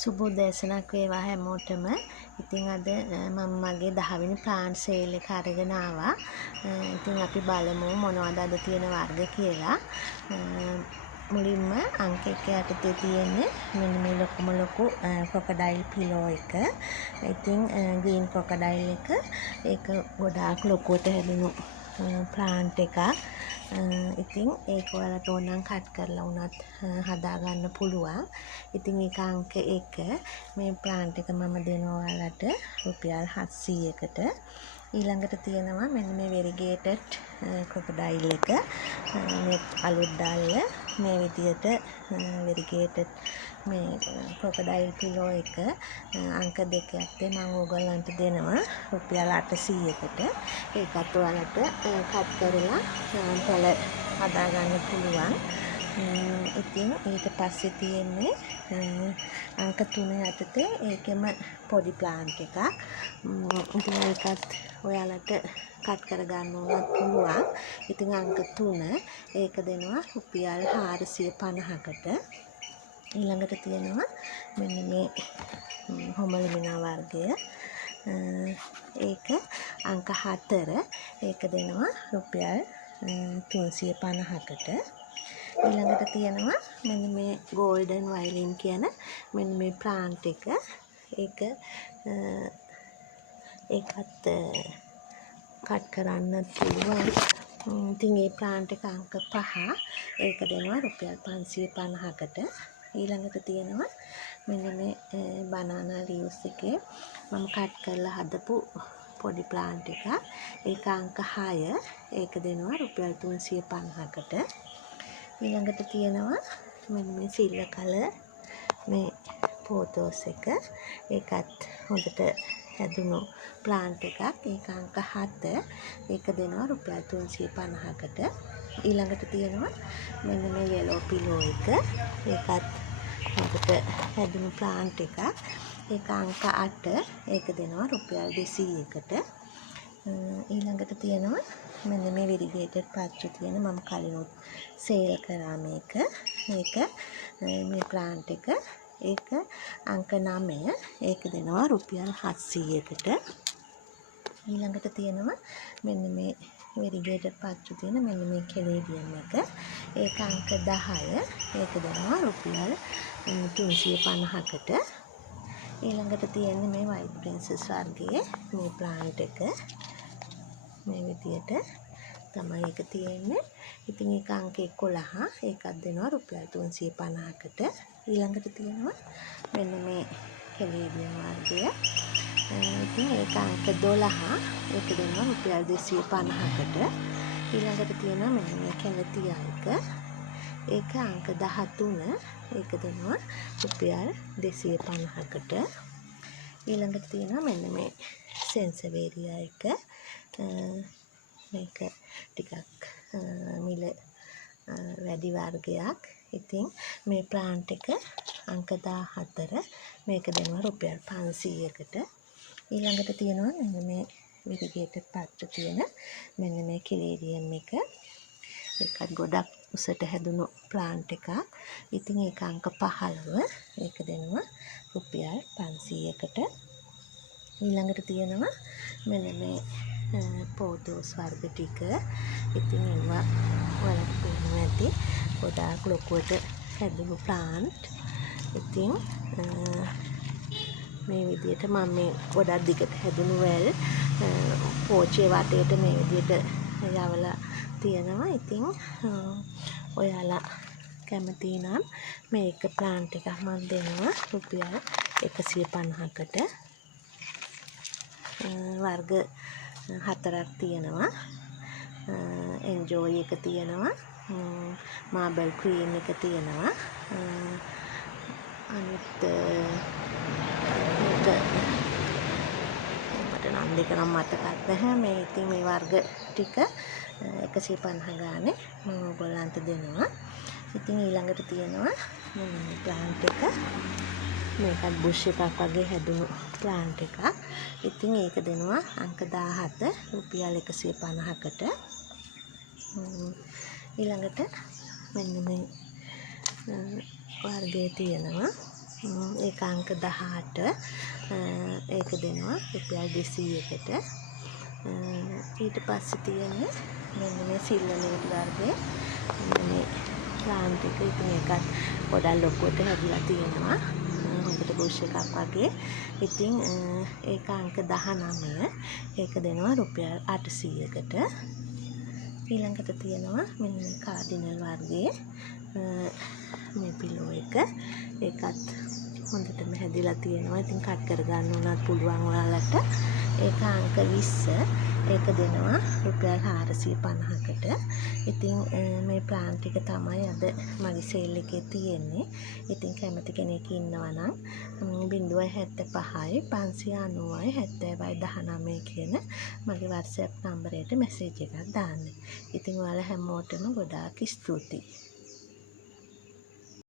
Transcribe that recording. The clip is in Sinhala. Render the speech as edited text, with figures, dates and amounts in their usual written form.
සුබ උදෑසනක් වේවා හැමෝටම. ඉතින් අද මම මගේ 10 වෙනි ප්ලාන්ට් සේල් එක අරගෙන ආවා. ඉතින් අපි බලමු මොනවද අද තියෙන වර්ග කියලා. මුලින්ම අංක 1 යටතේ තියෙන්නේ මෙන්න මේ ලොකුම ලොකු ක්‍රොකඩයිල් පිලෝ එක. ඉතින් ග්‍රීන් ක්‍රොකඩයිල් එක ඒක ගොඩාක් ලොකුවට හැදුණු ප්ලාන්ට් එකක්. ඉතින් ඒක ඔයාලට ඕන නම් කට් කරලා වුණත් හදාගන්න පුළුවන්. ඉතින් ඒක අංක 1. මේ ප්ලාන්ට් එක මම දෙනවා ඔයාලට රුපියල් 700කට. ඊළඟට තියෙනවා මෙන්න මේ වෙරිගේටඩ් ක්‍රොකඩයිල් එක. මේ අලුත් ඩල්ල මේ විදියට වෙරිගේටඩ් මේ ක්‍රොකඩයිල් පිලෝ එක අංක 2 යත්තේ මම ඕගොල්ලන්ට දෙනවා රුපියල් 800කට. ඒකත් ඔයාලට කට් කරලා පළ හදාගන්න පුළුවන්. ඉතින් ඊට පස්සේ තියෙන්නේ අංක 3 යටතේ ඒකෙම පොඩි ප්ලාන්ට් එකක්. ඉතින් ඒකත් ඔයාලට කට් කරගන්න උනත් පුළුවන්. ඉතින් අංක 3 ඒක දෙනවා රුපියල් 450කට. ඊළඟට තියෙනවා මෙන්න මේ හොමලිමිනා වර්ගය. ඒක අංක 4 ඒක දෙනවා රුපියල් 350කට. ඊළඟට තියෙනවා මෙන්න මේ ගෝල්ඩන් වයලින් කියන මෙන්න මේ ප්ලාන්ට් එක. ඒකත් කට් කරන්න පුළුවන්. ඉතින් මේ ප්ලාන්ට් එක අංක 5 ඒක දෙනවා රුපියල් 550කට. ඊළඟට තියෙනවා මෙන්න මේ බනානා ලීව්ස් එකේ මම කට් කරලා හදපු පොඩි ප්ලාන්ට් එකක්. ඒක අංක 6 ඒක දෙනවා රුපියල් 350කට. ඊළඟට තියෙනවා මෙන්න මේ සිල්වර් කලර් මේ පෝතෝස් එක. ඒකත් හොඳට හැදුණු ප්ලාන්ට් එකක්. ඒක අංක 7 ඒක දෙනවා රුපියල් 350කට. ඊළඟට තියෙනවා මෙන්න මේ yellow pillow එක. ඒකත් හොඳට හැදුණු ප්ලාන්ට් එකක්. ඒක අංක 8 ඒක දෙනවා රුපියල් 200කට. ඊළඟට තියෙනවා මෙන්න මේ වෙරිගේටඩ් පත්‍ර තියෙන මම කලිනුත් සේල් කරා මේක. මේ ප්ලාන්ට් එක ඒක අංක 9 ඒක දෙනවා රුපියල් 700කට. ඊළඟට තියෙනවා මෙන්න මේ වෙරිගේටඩ් පත්‍ර තියෙන මෙන්න මේ කෙලේඩියම් එක. ඒක අංක 10 ඒක දෙනවා රුපියල් 350කට. ඊළඟට තියෙන්නේ මේ වයිට් ප්‍රින්සස් වර්ගයේ මේ ප්ලාන්ට් එක. මේ විදියට තමයි ඒක තියෙන්නේ. ඉතින් ඒක අංක 11 ඒකත් දෙනවා රුපියල් 350කට. ඊළඟට තියෙනවා මෙන්න මේ කෙලේඩියම් වර්ගය. ඉතින් ඒක අංක 12 ඒක දෙනවා රුපියල් 250කට. ඊළඟට තියෙනවා මෙන්න මේ කැලතියා එක. ඒක අංක 13 ඒක දෙනවා රුපියල් 250කට. ඊළඟට තියෙනවා මෙන්න මේ සෙන්සවේරියා එක. මේක ටිකක් මිල වැඩි වර්ගයක්. ඉතින් මේ ප්ලාන්ට් එක අංක 14 මේක දෙනවා රුපියල් 500කට. ඊළඟට තියෙනවා මෙන්න මේ වෙරිගේටඩ් පත්‍ර තියෙන මෙන්න මේ කෙලේඩියම් එක. ඒකත් ගොඩක් උසට හැදුණු ප්ලාන්ට් එකක්. ඉතින් ඒක අංක 15 ඒක දෙනවා රුපියල් 500කට. ඊළඟට තියෙනවා මෙන්න මේ පෝතෝස් වර්ග ටික. ඉතින් ඒවා ඔයාලට පේනවා ඇති ගොඩාක් ලොකුවට හැදුණු ප්ලාන්ට්. ඉතින් මේ විදියට මම මේ ගොඩක් දිගට හැදුණු වැල් පෝච්චේ වටේට මේ විදියට යවලා තියෙනවා. ඉතින් ඔයාලා කැමති නම් මේක ප්ලාන්ට් එකක් මම දෙනවා රුපියල් 150කට. වර්ග 4ක් තියෙනවා. එන්ජෝයි එක තියෙනවා. මාබල් ක්‍රීම් එක තියෙනවා. අනිත් මට නම් දෙක නම් මතකත් නැහැ. මේ ඉතින් මේ වර්ග ටික 150 ගානේ මම ඔයගොල්ලන්ට දෙනවා. ඉතින් ඊළඟට තියෙනවා මේ ප්ලාන්ට් එක. මේකත් බුෂ් එකක් වගේ හැදුණු ප්ලාන්ට් එකක්. ඉතින් ඒක දෙනවා අංක 17 රුපියල් 150කට. ඊළඟට මෙන්න මේ වර්ගයේ තියෙනවා ඒක අංක 18. ඒක දෙනවා රුපියල් 200කට. ඊට පස්සේ තියෙන්නේ මෙන්න මේ සිල්වර් වර්ගයේ මේ ප්ලාන්ට් එක. ඉතින් ඒකත් ගොඩක් ලොකුවට හැදිලා තියෙනවා. හොඳට බුෂ් එකක් වගේ. ඉතින් ඒක අංක 19. ඒක දෙනවා රුපියල් 800කට. ඊළඟට තියෙනවා මෙන්න මේ කාඩිනල් වර්ගයේ මේ පිලෝ එක. ඒකත් හොඳටම හැදිලා තියෙනවා. ඉතින් කට් කරගන්න උනත් පුළුවන් ඔයාලට. ඒක අංක 20. ඒක දෙනවා රුපියල් 450කට. ඉතින් මේ ප්ලාන්ට් එක තමයි අද මගේ සේල් එකේ තියෙන්නේ. ඉතින් කැමති කෙනෙක් ඉන්නවා නම් 075යි 590යි 7019 කියන මගේ WhatsApp නම්බරයට මැසේජ් එකක් දාන්න. ඉතින් ඔයාලා හැමෝටම ගොඩාක් ස්තුතියි.